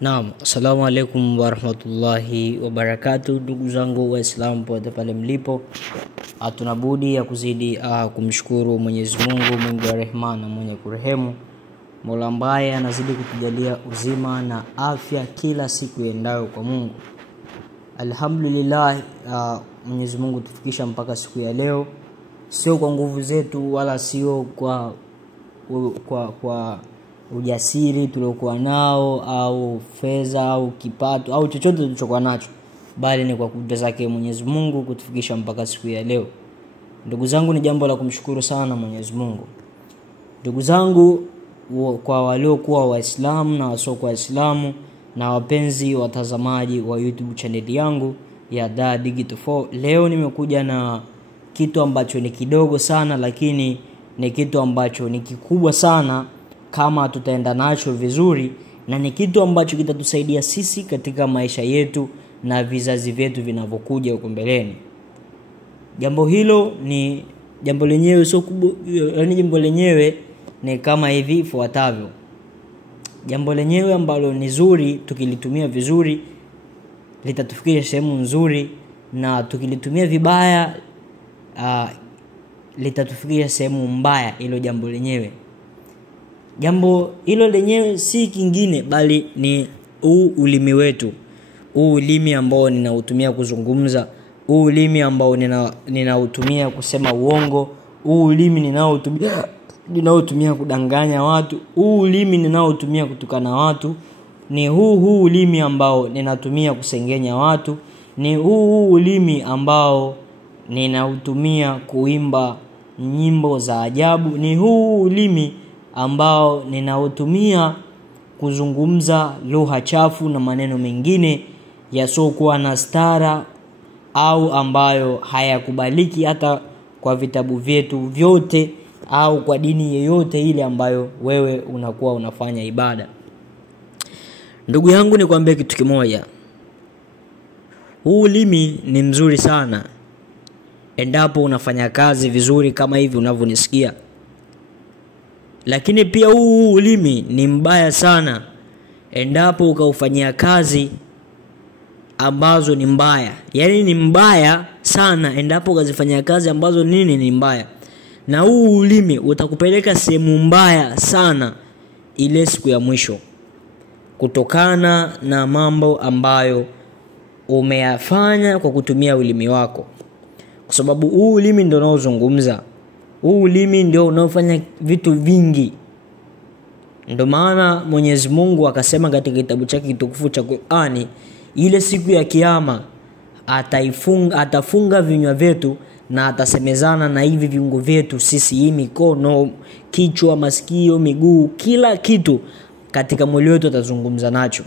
Naam, assalamu alaikum warahmatullahi wabarakatuh. Ndugu zangu Waislamu pote pale mlipo, hatuna budi ya kuzidi kumshukuru Mwenyezi Mungu mwingi wa rehema na mwenye kurehemu, Mola ambaye anazidi kutujalia uzima na afya kila siku iendayo kwa Mungu. Alhamdulillah, Mwenyezi Mungu tufikisha mpaka siku ya leo, sio kwa nguvu zetu wala sio kwa ujasiri tuliokuwa nao au fedha au kipato au chochote tulichokuwa nacho, bali ni kwa kudra zake Mwenyezi Mungu kutufikisha mpaka siku ya leo. Ndugu zangu, ni jambo la kumshukuru sana Mwenyezi Mungu. Ndugu zangu, kwa waliokuwa Waislamu na wasiokuwa Waislamu na wapenzi watazamaji wa YouTube channel yangu ya Da Digital 4, leo nimekuja na kitu ambacho ni kidogo sana, lakini ni kitu ambacho ni kikubwa sana kama tutaenda nacho vizuri, na ni kitu ambacho kitatusaidia sisi katika maisha yetu na vizazi vyetu vinavyokuja huko mbeleni. Jambo hilo ni jambo lenyewe sio kubwa, yani jambo lenyewe ni kama hivi ifuatavyo. Jambo lenyewe ambalo ni zuri, tukilitumia vizuri litatufikisha sehemu nzuri, na tukilitumia vibaya litatufikisha sehemu mbaya. Hilo jambo lenyewe, jambo hilo lenyewe si kingine bali ni ulimi wetu. Ulimi ambao ninautumia kuzungumza, ulimi ambao ninautumia kusema uongo, ulimi ninaotumia kudanganya watu, ulimi ninaotumia kutukana watu, ni ulimi ambao ninatumia kusengenya watu, ni ulimi ambao ninautumia kuimba nyimbo za ajabu, ni ulimi ambao ninautumia kuzungumza lugha chafu na maneno mengine yasiokuwa na stara au ambayo hayakubaliki hata kwa vitabu vyetu vyote au kwa dini yoyote ile ambayo wewe unakuwa unafanya ibada. Ndugu yangu, nikwambie kitu kimoja. Ulimi ni mzuri sana endapo unafanya kazi vizuri kama hivi unavyonisikia. Lakini pia ulimi ni mbaya sana endapo ukaufanyia kazi ambazo ni mbaya. Yaani ni mbaya sana endapo ukazifanyia kazi ambazo ni mbaya. Na ulimi utakupeleka sehemu mbaya sana ile siku ya mwisho, kutokana na mambo ambayo umeyafanya kwa kutumia ulimi wako. Kwa sababu ulimi ndio unaozungumza, ulimi ndio unaofanya vitu vingi. Ndio maana Mwenyezi Mungu akasema katika kitabu chake kitukufu cha Qur'ani, ile siku ya kiyama atafunga vinywa vyetu na atasemezana na hivi viungo vyetu sisi, hii mikono, kichwa, masikio, miguu, kila kitu katika mwili wetu atazungumza nacho.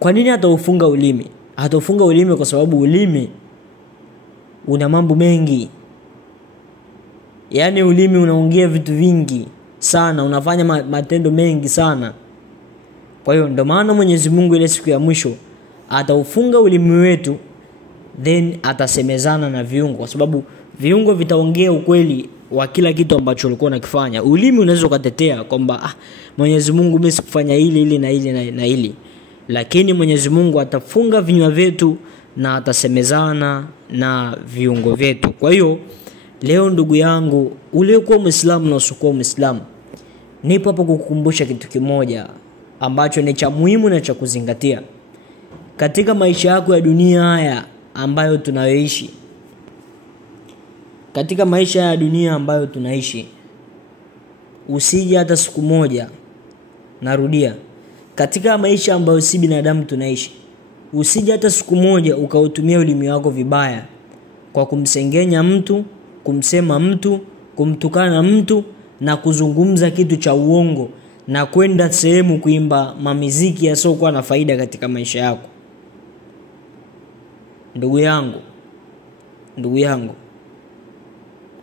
Kwa nini ataufunga ulimi? Ataufunga ulimi kwa sababu ulimi una mambo mengi. Yaani ulimi unaongea vitu vingi sana, unafanya matendo mengi sana. Kwa hiyo ndio maana Mwenyezi Mungu ile siku ya mwisho ataufunga ulimi wetu, then atasemezana na viungo, kwa sababu viungo vitaongea ukweli wa kila kitu ambacho ulikuwa unakifanya. Ulimi unaweza kutetea kwamba Mwenyezi Mungu, mimi sikufanya hili na hili na hili, lakini Mwenyezi Mungu atafunga vinywa vyetu na atasemezana na viungo vyetu. Kwa hiyo leo, ndugu yangu, uliyekuwa Muislamu na usiokuwa Muislamu, nipo hapa kukukumbusha kitu kimoja ambacho ni cha muhimu na cha kuzingatia katika maisha yako ya dunia haya ambayo tunayoishi. Katika maisha ya dunia ambayo tunaishi, usije hata siku moja, narudia, katika maisha ambayo si binadamu tunaishi, usije hata siku moja ukautumia ulimi wako vibaya kwa kumsengenya mtu, kumsema mtu, kumtukana mtu na kuzungumza kitu cha uongo na kwenda sehemu kuimba mamiziki yasiokuwa na faida katika maisha yako. Ndugu yangu,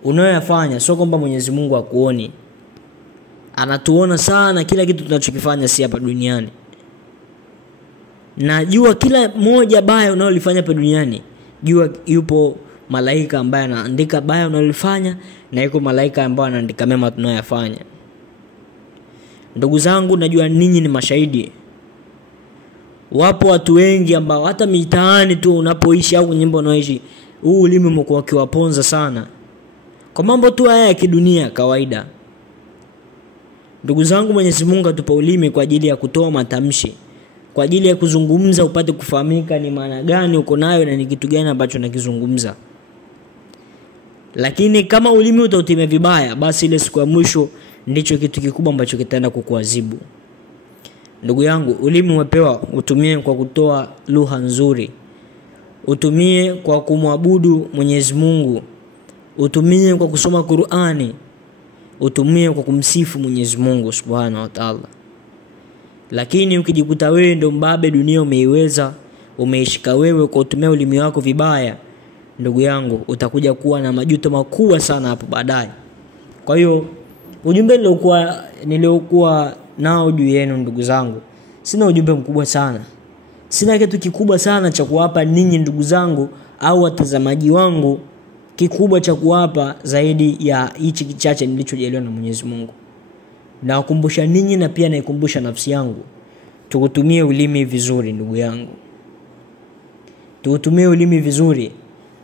unayoyafanya sio kwamba Mwenyezi Mungu hakuoni. Anatuona sana kila kitu tunachokifanya si hapa duniani. Najua kila moja baya unalolifanya hapa duniani, jua yupo malaika ambaye anaandika baya unalofanya, na yuko malaika ambaye anaandika mema tunayoyafanya. Ndugu zangu, najua ninyi ni mashahidi. Wapo watu wengi ambao hata mitaani tu unapoishi au nyumba unaoishi, huu ulimi umekuwa ukiwaponza sana kwa mambo tu haya ya kidunia kawaida. Ndugu zangu, Mwenyezi Mungu atupa ulimi kwa ajili ya kutoa matamshi, kwa ajili ya kuzungumza upate kufahamika ni maana gani uko nayo na ni kitu gani ambacho unakizungumza. Lakini kama ulimi utautumia vibaya, basi ile siku ya mwisho ndicho kitu kikubwa ambacho kitaenda kukuadhibu. Ndugu yangu, ulimi umepewa utumie kwa kutoa lugha nzuri. Utumie kwa kumwabudu Mwenyezi Mungu. Utumie kwa kusoma Qur'ani. Utumie kwa kumsifu Mwenyezi Mungu Subhanahu wa Ta'ala. Lakini ukijikuta wewe ndo mbabe dunia umeiweza, umeishika wewe kwa kutumia ulimi wako vibaya, ndugu yangu, utakuja kuwa na majuto makubwa sana hapo baadaye. Kwa hiyo ujumbe niliokuwa nao juu yenu ndugu zangu, sina ujumbe mkubwa sana. Sina kitu kikubwa sana cha kuwapa ninyi ndugu zangu au watazamaji wangu, kikubwa cha kuwapa zaidi ya hichi kichache nilichojaliwa na Mwenyezi Mungu. Na kukumbusha ninyi na pia naikumbusha nafsi yangu, tuutumie ulimi vizuri ndugu yangu. Tuutumie ulimi vizuri.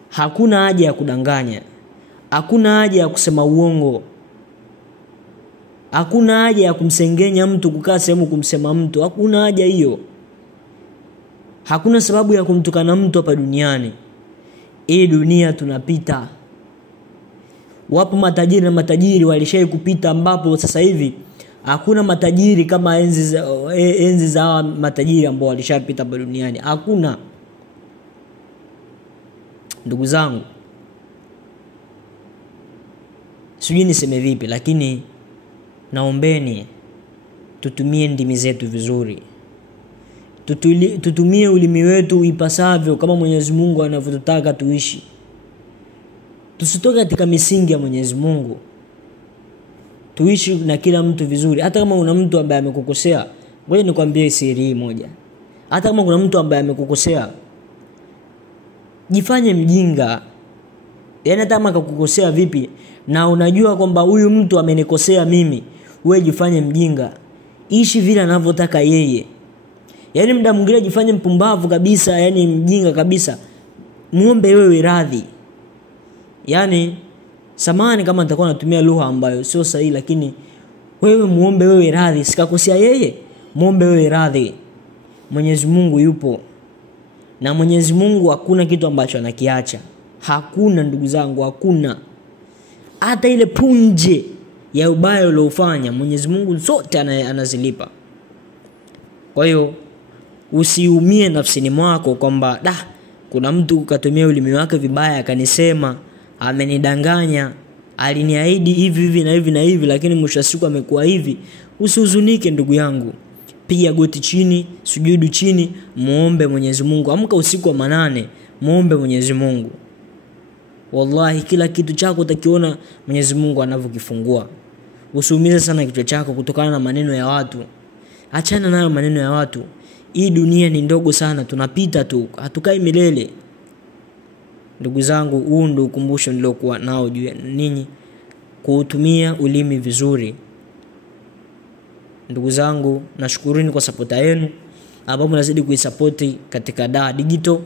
Hakuna haja ya kudanganya. Hakuna haja ya kusema uongo. Hakuna haja ya kumsengenya mtu, kukaa sehemu kumsema mtu. Hakuna haja hiyo. Hakuna sababu ya kumtukana mtu hapa duniani. Hii dunia tunapita. Wapo matajiri na matajiri walishai kupita, ambapo sasa hivi hakuna matajiri kama enzi za matajiri ambao walishapita hapa duniani. Hakuna. Ndugu zangu, sijui niseme vipi, lakini naombeni tutumie ndimi zetu vizuri. Tutumie ulimi wetu ipasavyo kama Mwenyezi Mungu anavyotaka tuishi. Tusitoke katika misingi ya Mwenyezi Mungu. Tuishi na kila mtu vizuri. Hata kama una mtu ambaye amekukosea, ngoja nikwambie siri moja. Hata kama kuna mtu ambaye amekukosea, jifanye mjinga. Yaani hata kama akakukosea vipi na unajua kwamba huyu mtu amenikosea mimi, wewe jifanye mjinga. Ishi vile anavyotaka yeye. Yaani muda mwingine jifanye mpumbavu kabisa, yaani mjinga kabisa. Muombe wewe radhi. Yaani samahani kama nitakuwa natumia lugha ambayo sio sahihi, lakini wewe muombe wewe radhi. Sikakosea yeye, muombe wewe radhi. Mwenyezi Mungu yupo. Na Mwenyezi Mungu hakuna kitu ambacho anakiacha. Hakuna ndugu zangu, hakuna. Hata ile punje ya ubaya uliofanya Mwenyezi Mungu zote anazilipa. Kwa hiyo usiumie nafsini mwako kwamba kuna mtu katumia ulimi wake vibaya akanisema, amenidanganya, aliniahidi hivi na hivi na hivi, lakini mwisho siku amekuwa hivi. Usihuzunike ndugu yangu. Piga goti chini, sujudu chini, muombe Mwenyezi Mungu. Amka usiku wa manane, muombe Mwenyezi Mungu. Wallahi kila kitu chako utakiona Mwenyezi Mungu anavyokifungua. Usiumize sana kichwa chako kutokana na maneno ya watu. Achana nayo maneno ya watu. Hii dunia ni ndogo sana, tunapita tu, hatukai milele. Ndugu zangu, huu ndio ukumbusho nilokuwa nao juu ya ninyi, kuutumia ulimi vizuri. Ndugu zangu, nashukuruni kwa supporta yenu ambao mnazidi kuisupport katika Daa Digital.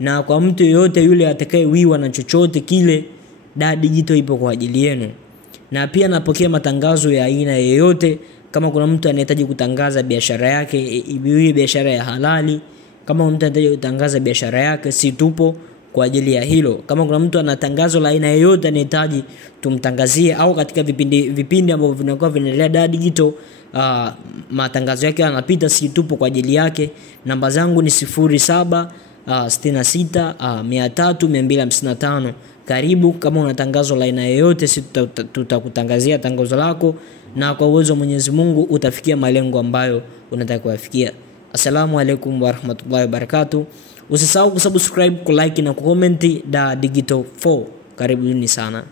Na kwa mtu yeyote yule atakayewiwa na chochote kile, Daa Digital ipo kwa ajili yenu. Na pia napokea matangazo ya aina yoyote. Kama kuna mtu anahitaji kutangaza biashara yake, iwe biashara ya halali, kama mtu anahitaji kutangaza biashara yake, si tupo kwa ajili ya hilo. Kama kuna mtu ana tangazo la aina yoyote anahitaji tumtangazie, au katika vipindi ambavyo vinakuwa vinaendelea Daa Digital, matangazo yake yanapita, si tupo kwa ajili yake. Namba zangu ni 0766300255. Karibu, kama una tangazo la aina yoyote, sisi tutakutangazia tangazo lako, na kwa uwezo wa Mwenyezi Mungu utafikia malengo ambayo unataka kuyafikia. Assalamu alaikum warahmatullahi wabarakatuh. Usisahau kusubscribe, kulike na kucomment Daa Digital 4. Karibuni sana.